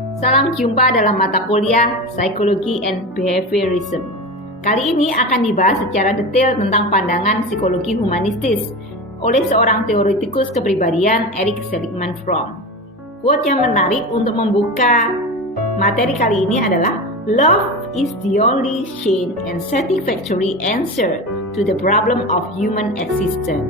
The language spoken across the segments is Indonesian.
Salam jumpa dalam mata kuliah Psychology and Behaviorism. Kali ini akan dibahas secara detail tentang pandangan psikologi humanistis oleh seorang teoretikus kepribadian, Erich Seligman Fromm. Quote yang menarik untuk membuka materi kali ini adalah "Love is the only sane and satisfactory answer to the problem of human existence."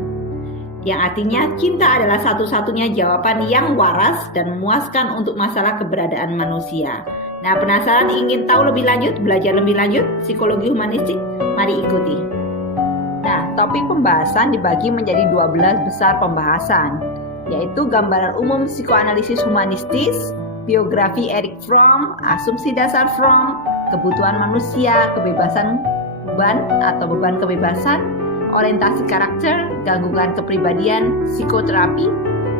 Yang artinya cinta adalah satu-satunya jawaban yang waras dan memuaskan untuk masalah keberadaan manusia. Nah, penasaran ingin tahu lebih lanjut, belajar lebih lanjut psikologi humanistik? Mari ikuti. Nah, topik pembahasan dibagi menjadi 12 besar pembahasan, yaitu gambaran umum psikoanalisis humanistis, biografi Erich Fromm, asumsi dasar Fromm, kebutuhan manusia, kebebasan beban atau beban kebebasan, orientasi karakter, gangguan kepribadian, psikoterapi,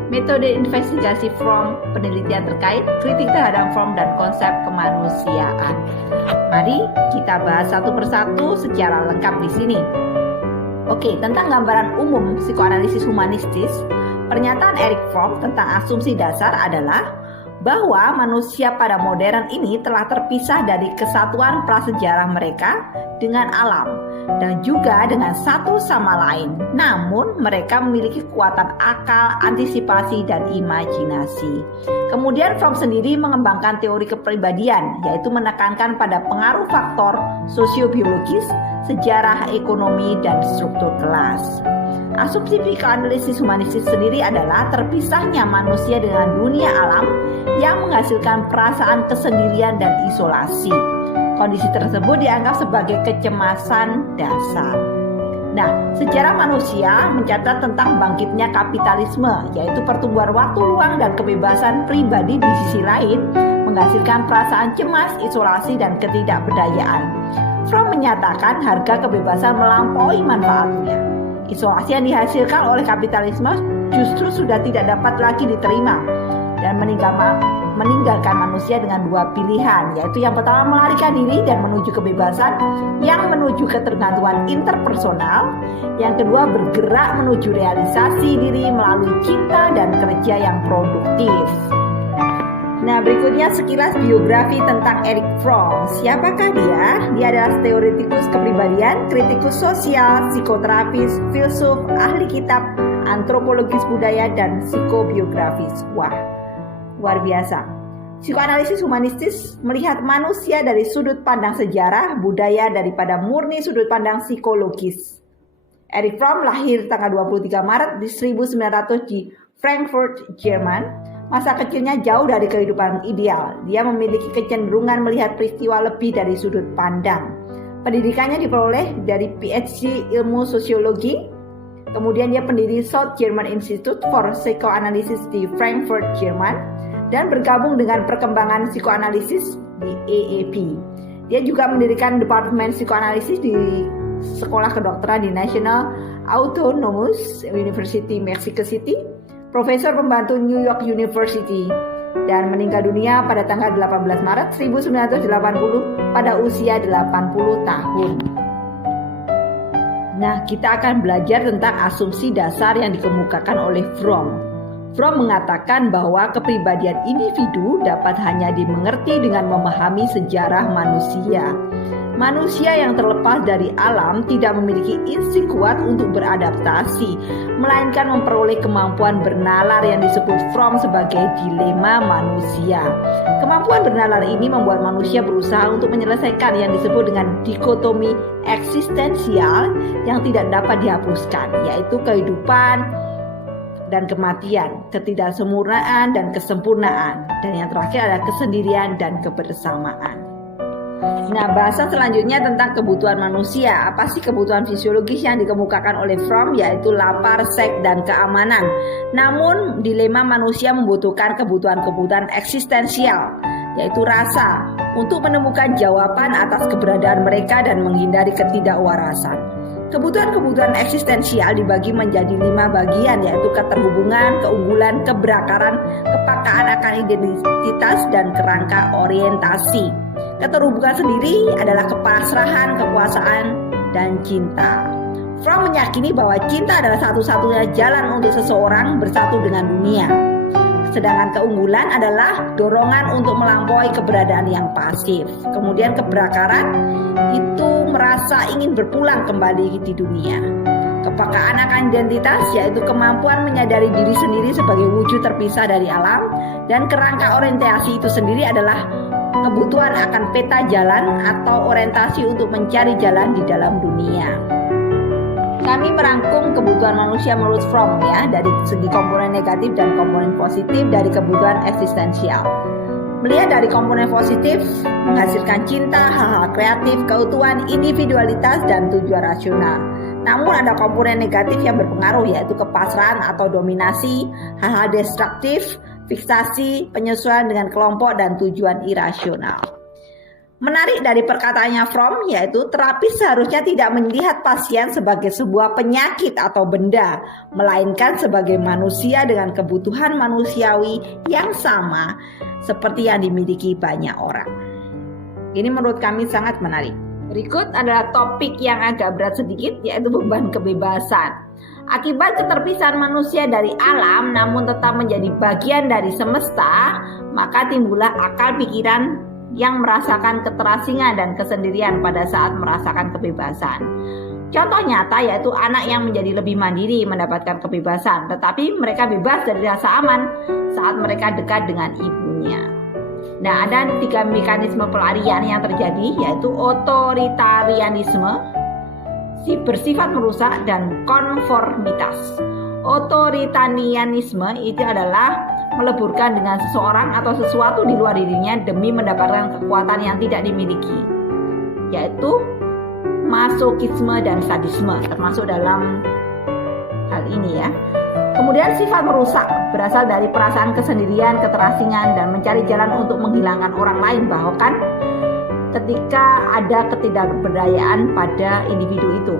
metode investigasi Fromm, penelitian terkait, kritik terhadap Fromm, dan konsep kemanusiaan. Mari kita bahas satu persatu secara lengkap di sini. Oke, tentang gambaran umum psikoanalisis humanistis, pernyataan Erich Fromm tentang asumsi dasar adalah bahwa manusia pada modern ini telah terpisah dari kesatuan prasejarah mereka dengan alam dan juga dengan satu sama lain. Namun mereka memiliki kekuatan akal, antisipasi, dan imajinasi. Kemudian Fromm sendiri mengembangkan teori kepribadian, yaitu menekankan pada pengaruh faktor sosiobiologis, sejarah, ekonomi, dan struktur kelas. Asumsi psikoanalisis humanistis sendiri adalah terpisahnya manusia dengan dunia alam yang menghasilkan perasaan kesendirian dan isolasi. Kondisi tersebut dianggap sebagai kecemasan dasar. Nah, sejarah manusia mencatat tentang bangkitnya kapitalisme, yaitu pertumbuhan waktu luang dan kebebasan pribadi di sisi lain, menghasilkan perasaan cemas, isolasi, dan ketidakberdayaan. Fromm menyatakan harga kebebasan melampaui manfaatnya. Isolasi yang dihasilkan oleh kapitalisme justru sudah tidak dapat lagi diterima dan meninggalkan manusia dengan dua pilihan, yaitu yang pertama melarikan diri dan menuju kebebasan yang menuju ketergantungan interpersonal, yang kedua bergerak menuju realisasi diri melalui cinta dan kerja yang produktif. Nah, berikutnya sekilas biografi tentang Erich Fromm. Siapakah dia? Dia adalah teoretikus kepribadian, kritikus sosial, psikoterapis, filsuf, ahli kitab, antropologis budaya, dan psikobiografis. Wah, luar biasa. Psikoanalisis humanistis melihat manusia dari sudut pandang sejarah, budaya daripada murni sudut pandang psikologis. Erich Fromm lahir tanggal 23 Maret di 1900 di Frankfurt, Jerman. Masa kecilnya jauh dari kehidupan ideal. Dia memiliki kecenderungan melihat peristiwa lebih dari sudut pandang. Pendidikannya diperoleh dari PhD ilmu sosiologi. Kemudian dia pendiri South German Institute for Psychoanalysis di Frankfurt, Jerman, dan bergabung dengan perkembangan psikoanalisis di AAP. Dia juga mendirikan Departemen Psikoanalisis di Sekolah Kedokteran di National Autonomous University Mexico City, profesor pembantu New York University, dan meninggal dunia pada tanggal 18 Maret 1980 pada usia 80 tahun. Nah, kita akan belajar tentang asumsi dasar yang dikemukakan oleh Fromm. Fromm mengatakan bahwa kepribadian individu dapat hanya dimengerti dengan memahami sejarah manusia. Manusia yang terlepas dari alam tidak memiliki insting kuat untuk beradaptasi, melainkan memperoleh kemampuan bernalar yang disebut Fromm sebagai dilema manusia. Kemampuan bernalar ini membuat manusia berusaha untuk menyelesaikan yang disebut dengan dikotomi eksistensial yang tidak dapat dihapuskan, yaitu kehidupan dan kematian, ketidaksempurnaan dan kesempurnaan, dan yang terakhir adalah kesendirian dan kebersamaan. Nah, bahasan selanjutnya tentang kebutuhan manusia. Apa sih kebutuhan fisiologis yang dikemukakan oleh Fromm? Yaitu lapar, seks, dan keamanan. Namun, dilema manusia membutuhkan kebutuhan-kebutuhan eksistensial, yaitu rasa, untuk menemukan jawaban atas keberadaan mereka dan menghindari ketidakwarasan. Kebutuhan-kebutuhan eksistensial dibagi menjadi 5 bagian, yaitu keterhubungan, keunggulan, keberakaran, kepakaan akan identitas, dan kerangka orientasi. Keterhubungan sendiri adalah kepasrahan, kekuasaan, dan cinta. Fromm meyakini bahwa cinta adalah satu-satunya jalan untuk seseorang bersatu dengan dunia. Sedangkan keunggulan adalah dorongan untuk melampaui keberadaan yang pasif. Kemudian keberakaran itu merasa ingin berpulang kembali di dunia. Kepekaan akan identitas yaitu kemampuan menyadari diri sendiri sebagai wujud terpisah dari alam, dan kerangka orientasi itu sendiri adalah kebutuhan akan peta jalan atau orientasi untuk mencari jalan di dalam dunia. Kami merangkum kebutuhan manusia menurut Fromm ya, dari segi komponen negatif dan komponen positif dari kebutuhan eksistensial. Melihat dari komponen positif menghasilkan cinta, hal-hal kreatif, keutuhan, individualitas, dan tujuan rasional. Namun ada komponen negatif yang berpengaruh yaitu kepasrahan atau dominasi, hal-hal destruktif, fiksasi, penyesuaian dengan kelompok, dan tujuan irasional. Menarik dari perkataannya Fromm yaitu terapis seharusnya tidak melihat pasien sebagai sebuah penyakit atau benda, melainkan sebagai manusia dengan kebutuhan manusiawi yang sama seperti yang dimiliki banyak orang. Ini menurut kami sangat menarik. Berikut adalah topik yang agak berat sedikit, yaitu beban kebebasan. Akibat keterpisahan manusia dari alam namun tetap menjadi bagian dari semesta, maka timbullah akal pikiran yang merasakan keterasingan dan kesendirian pada saat merasakan kebebasan. Contoh nyata yaitu anak yang menjadi lebih mandiri mendapatkan kebebasan, tetapi mereka bebas dari rasa aman saat mereka dekat dengan ibunya. Nah, ada 3 mekanisme pelarian yang terjadi yaitu otoritarianisme, bersifat merusak, dan konformitas. Otoritarianisme itu adalah meleburkan dengan seseorang atau sesuatu di luar dirinya demi mendapatkan kekuatan yang tidak dimiliki, yaitu masokisme dan sadisme termasuk dalam hal ini ya. Kemudian sifat merusak berasal dari perasaan kesendirian, keterasingan, dan mencari jalan untuk menghilangkan orang lain, bahkan ketika ada ketidakberdayaan pada individu itu.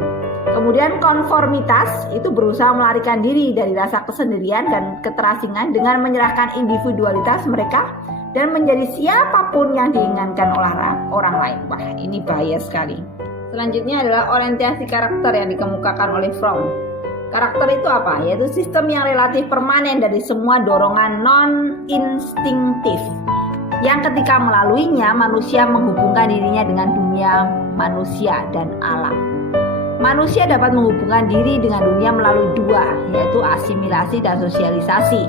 Kemudian konformitas itu berusaha melarikan diri dari rasa kesendirian dan keterasingan dengan menyerahkan individualitas mereka dan menjadi siapapun yang diinginkan oleh orang lain. Wah, ini bahaya sekali. Selanjutnya adalah orientasi karakter yang dikemukakan oleh Fromm. Karakter itu apa? Yaitu sistem yang relatif permanen dari semua dorongan non-instingtif, yang ketika melaluinya manusia menghubungkan dirinya dengan dunia manusia dan alam. Manusia dapat menghubungkan diri dengan dunia melalui 2, yaitu asimilasi dan sosialisasi.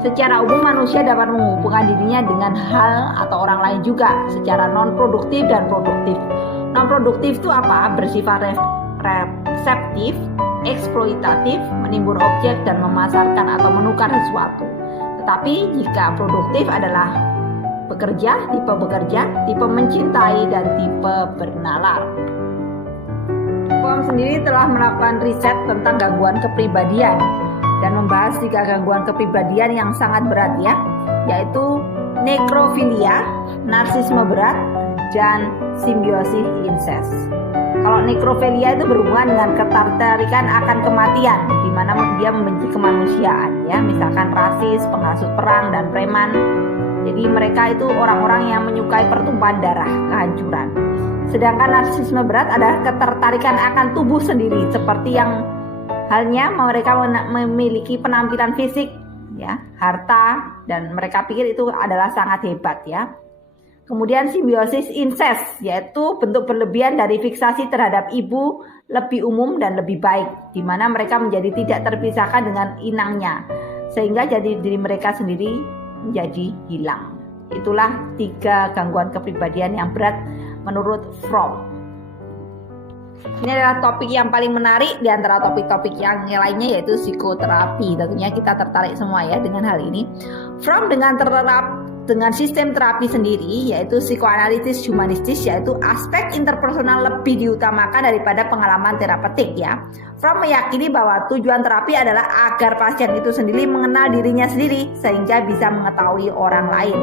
Secara umum manusia dapat menghubungkan dirinya dengan hal atau orang lain juga secara non-produktif dan produktif. Non-produktif itu apa? Bersifat reseptif, eksploitatif, menimbun objek dan memasarkan atau menukar sesuatu. Tetapi jika produktif adalah bekerja, tipe mencintai, dan tipe bernalar. Fromm sendiri telah melakukan riset tentang gangguan kepribadian dan membahas 3 gangguan kepribadian yang sangat berat ya, yaitu nekrofilia, narsisme berat, dan simbiosis incest. Kalau nekrofilia itu berhubungan dengan ketertarikan akan kematian, di mana dia membenci kemanusiaan ya, misalkan rasis, penghasut perang, dan preman. Jadi mereka itu orang-orang yang menyukai pertumpahan darah, kehancuran. Sedangkan narsisme berat adalah ketertarikan akan tubuh sendiri, seperti yang halnya mereka memiliki penampilan fisik, ya, harta, dan mereka pikir itu adalah sangat hebat, ya. Kemudian simbiosis incest, yaitu bentuk berlebihan dari fiksasi terhadap ibu lebih umum dan lebih baik, di mana mereka menjadi tidak terpisahkan dengan inangnya, sehingga jadi diri mereka sendiri menjadi hilang. Itulah 3 gangguan kepribadian yang berat menurut Fromm. Ini adalah topik yang paling menarik di antara topik-topik yang lainnya, yaitu psikoterapi. Tentunya kita tertarik semua ya dengan hal ini. Fromm dengan sistem terapi sendiri, yaitu psikoanalitis humanistis, yaitu aspek interpersonal lebih diutamakan daripada pengalaman terapeutik ya. Fromm meyakini bahwa tujuan terapi adalah agar pasien itu sendiri mengenal dirinya sendiri sehingga bisa mengetahui orang lain.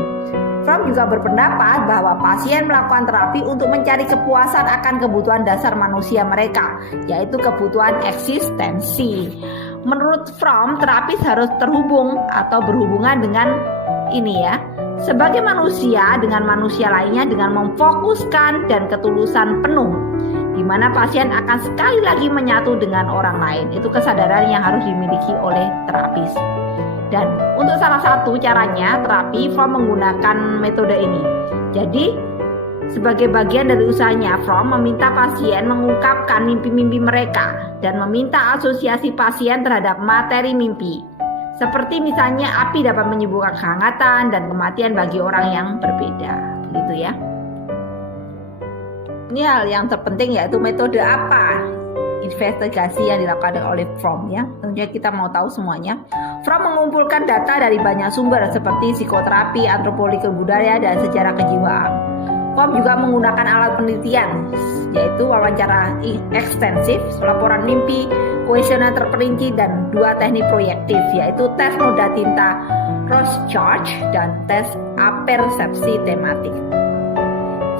Fromm juga berpendapat bahwa pasien melakukan terapi untuk mencari kepuasan akan kebutuhan dasar manusia mereka, yaitu kebutuhan eksistensi. Menurut Fromm, terapis harus terhubung atau berhubungan dengan ini ya, sebagai manusia dengan manusia lainnya dengan memfokuskan dan ketulusan penuh, di mana pasien akan sekali lagi menyatu dengan orang lain. Itu kesadaran yang harus dimiliki oleh terapis. Dan untuk salah satu caranya terapi, Fromm menggunakan metode ini. Jadi sebagai bagian dari usahanya, Fromm meminta pasien mengungkapkan mimpi-mimpi mereka dan meminta asosiasi pasien terhadap materi mimpi. Seperti misalnya api dapat menyembuhkan kehangatan dan kematian bagi orang yang berbeda. Gitu ya. Ini hal yang terpenting, yaitu metode apa investigasi yang dilakukan oleh Fromm ya. Tentunya kita mau tahu semuanya. Fromm mengumpulkan data dari banyak sumber seperti psikoterapi, antropologi budaya, dan sejarah kejiwaan. Fromm juga menggunakan alat penelitian, yaitu wawancara ekstensif, laporan mimpi, kuesioner terperinci, dan 2 teknik proyektif, yaitu tes noda tinta Rorschach dan tes apersepsi tematik.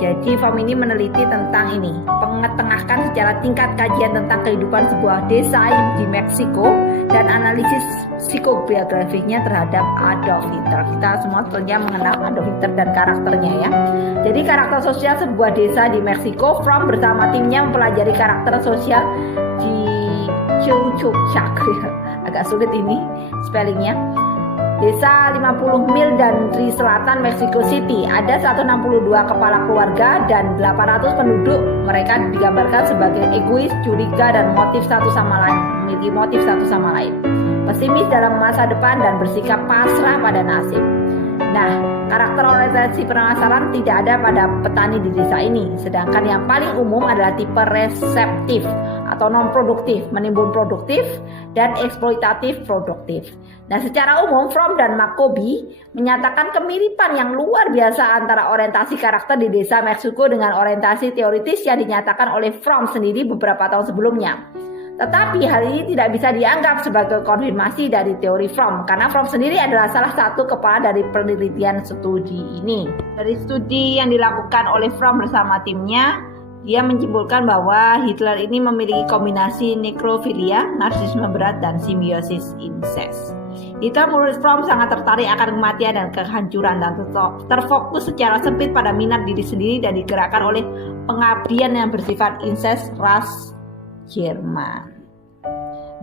Jadi Fromm ini meneliti tentang ini, mengetengahkan secara tingkat kajian tentang kehidupan sebuah desa di Meksiko dan analisis psikobiografinya terhadap Adolf Hitler. Kita semua tentunya mengenal Adolf Hitler dan karakternya ya. Jadi karakter sosial sebuah desa di Meksiko, Fromm bersama timnya mempelajari karakter sosial di Chilliwack. Agak sulit ini spellingnya. Desa 50 mil dari selatan Mexico City. Ada 162 kepala keluarga dan 800 penduduk. Mereka digambarkan sebagai egois, curiga, dan memiliki motif satu sama lain. Pesimis dalam masa depan dan bersikap pasrah pada nasib. Nah, karakter orientasi penasaran tidak ada pada petani di desa ini. Sedangkan yang paling umum adalah tipe reseptif atau non-produktif, menimbun produktif, dan eksploitatif produktif. Nah, secara umum Fromm dan Macoby menyatakan kemiripan yang luar biasa antara orientasi karakter di desa Meksiko dengan orientasi teoritis yang dinyatakan oleh Fromm sendiri beberapa tahun sebelumnya. Tetapi hal ini tidak bisa dianggap sebagai konfirmasi dari teori Fromm, karena Fromm sendiri adalah salah satu kepala dari penelitian studi ini. Dari studi yang dilakukan oleh Fromm bersama timnya, dia menyimpulkan bahwa Hitler ini memiliki kombinasi nekrofilia, narsisme berat, dan simbiosis incest. Hitler menurut Fromm sangat tertarik akan kematian dan kehancuran dan terfokus secara sempit pada minat diri sendiri dan digerakkan oleh pengabdian yang bersifat incest ras Jerman.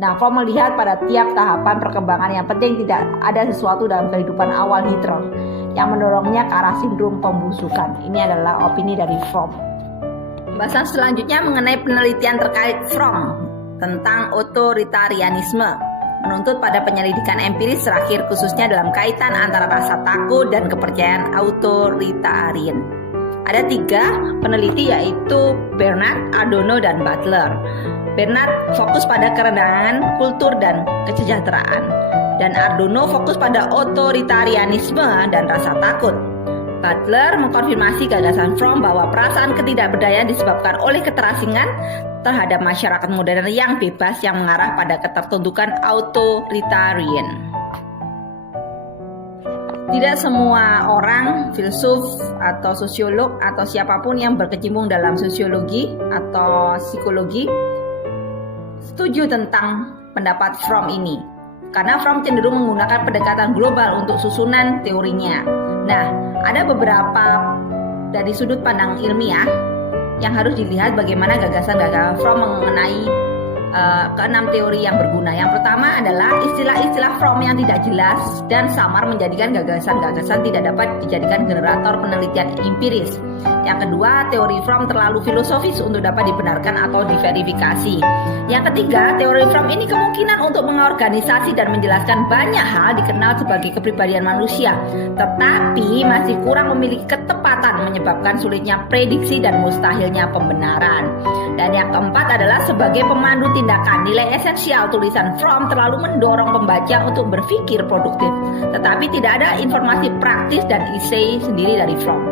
Nah, Fromm melihat pada tiap tahapan perkembangan yang penting tidak ada sesuatu dalam kehidupan awal Hitler yang mendorongnya ke arah sindrom pembusukan. Ini adalah opini dari Fromm. Pembahasan selanjutnya mengenai penelitian terkait Fromm tentang otoritarianisme, menuntut pada penyelidikan empiris terakhir khususnya dalam kaitan antara rasa takut dan kepercayaan otoritarian. Ada 3 peneliti, yaitu Bernard, Adorno, dan Butler. Bernard fokus pada kerendahan kultur dan kesejahteraan, dan Adorno fokus pada otoritarianisme dan rasa takut. Butler mengkonfirmasi gagasan Fromm bahwa perasaan ketidakberdayaan disebabkan oleh keterasingan terhadap masyarakat modern yang bebas yang mengarah pada ketertuntukan otoritarian. Tidak semua orang, filsuf atau sosiolog atau siapapun yang berkecimpung dalam sosiologi atau psikologi setuju tentang pendapat Fromm ini, karena Fromm cenderung menggunakan pendekatan global untuk susunan teorinya. Nah, ada beberapa dari sudut pandang ilmiah yang harus dilihat bagaimana gagasan-gagasan Fromm mengenai ke-6 teori yang berguna. Yang pertama adalah istilah-istilah Fromm yang tidak jelas dan samar menjadikan gagasan-gagasan tidak dapat dijadikan generator penelitian empiris. Yang kedua, teori Fromm terlalu filosofis untuk dapat dibenarkan atau diverifikasi. Yang ketiga, teori Fromm ini kemungkinan untuk mengorganisasi dan menjelaskan banyak hal dikenal sebagai kepribadian manusia, tetapi masih kurang memiliki ketepatan menyebabkan sulitnya prediksi dan mustahilnya pembenaran. Dan yang keempat adalah sebagai pemandu tindakan. Nilai esensial tulisan Fromm terlalu mendorong pembaca untuk berpikir produktif, tetapi tidak ada informasi praktis dan isi sendiri dari Fromm.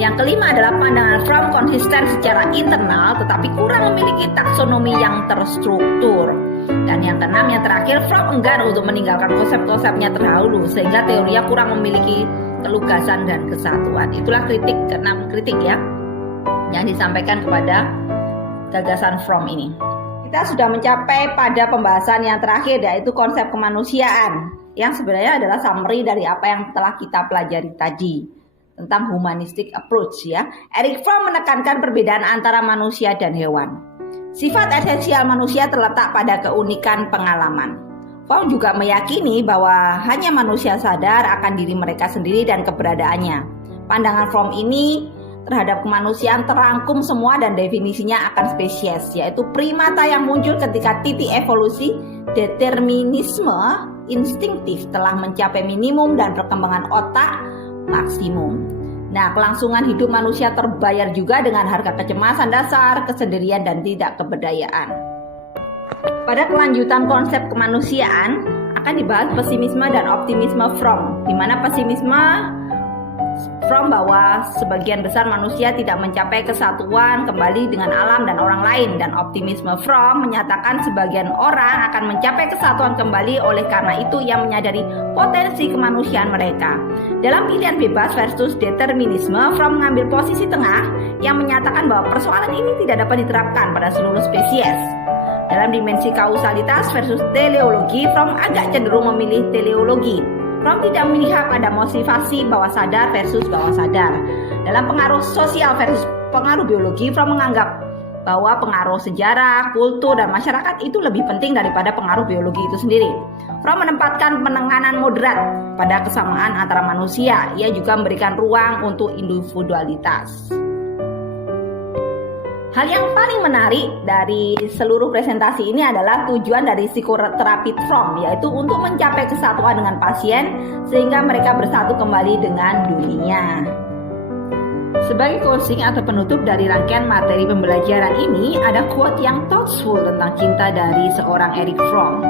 Yang kelima adalah pandangan Fromm konsisten secara internal tetapi kurang memiliki taksonomi yang terstruktur. Dan yang keenam, yang terakhir, Fromm enggan untuk meninggalkan konsep-konsepnya terdahulu sehingga teorinya kurang memiliki kelugasan dan kesatuan. Itulah keenam kritik ya yang disampaikan kepada gagasan Fromm ini. Kita sudah mencapai pada pembahasan yang terakhir, yaitu konsep kemanusiaan, yang sebenarnya adalah summary dari apa yang telah kita pelajari tadi tentang humanistic approach ya. Erich Fromm menekankan perbedaan antara manusia dan hewan. Sifat esensial manusia terletak pada keunikan pengalaman. Fromm juga meyakini bahwa hanya manusia sadar akan diri mereka sendiri dan keberadaannya. Pandangan Fromm ini terhadap kemanusiaan terangkum semua dan definisinya akan spesies, yaitu primata yang muncul ketika titik evolusi determinisme instinktif telah mencapai minimum dan perkembangan otak maksimum. Nah, kelangsungan hidup manusia terbayar juga dengan harga kecemasan dasar, kesendirian, dan tidak keberdayaan. Pada kelanjutan konsep kemanusiaan akan dibahas pesimisme dan optimisme Fromm, di mana pesimisme Fromm bahwa sebagian besar manusia tidak mencapai kesatuan kembali dengan alam dan orang lain, dan optimisme Fromm menyatakan sebagian orang akan mencapai kesatuan kembali, oleh karena itu ia menyadari potensi kemanusiaan mereka. Dalam pilihan bebas versus determinisme, Fromm mengambil posisi tengah yang menyatakan bahwa persoalan ini tidak dapat diterapkan pada seluruh spesies. Dalam dimensi kausalitas versus teleologi, Fromm agak cenderung memilih teleologi. Fromm tidak melihat ada motivasi bawah sadar versus bawah sadar. Dalam pengaruh sosial versus pengaruh biologi, Fromm menganggap bahwa pengaruh sejarah, kultur, dan masyarakat itu lebih penting daripada pengaruh biologi itu sendiri. Fromm menempatkan penekanan moderat pada kesamaan antara manusia. Ia juga memberikan ruang untuk individualitas. Hal yang paling menarik dari seluruh presentasi ini adalah tujuan dari psikoterapi Fromm, yaitu untuk mencapai kesatuan dengan pasien sehingga mereka bersatu kembali dengan dunia. Sebagai closing atau penutup dari rangkaian materi pembelajaran ini, ada quote yang thoughtful tentang cinta dari seorang Erich Fromm.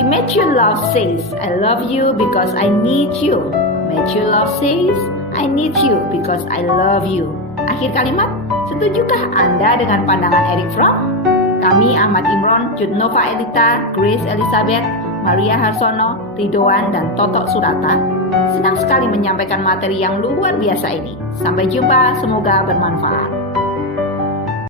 Imagine love says, I love you because I need you. Imagine love says, I need you because I love you. Akhir kalimat, setujukah Anda dengan pandangan Erich Fromm? Kami Ahmad Imron, Jutnova Elita, Grace Elizabeth, Maria Harsono, Ridwan, dan Toto Surata senang sekali menyampaikan materi yang luar biasa ini. Sampai jumpa, semoga bermanfaat.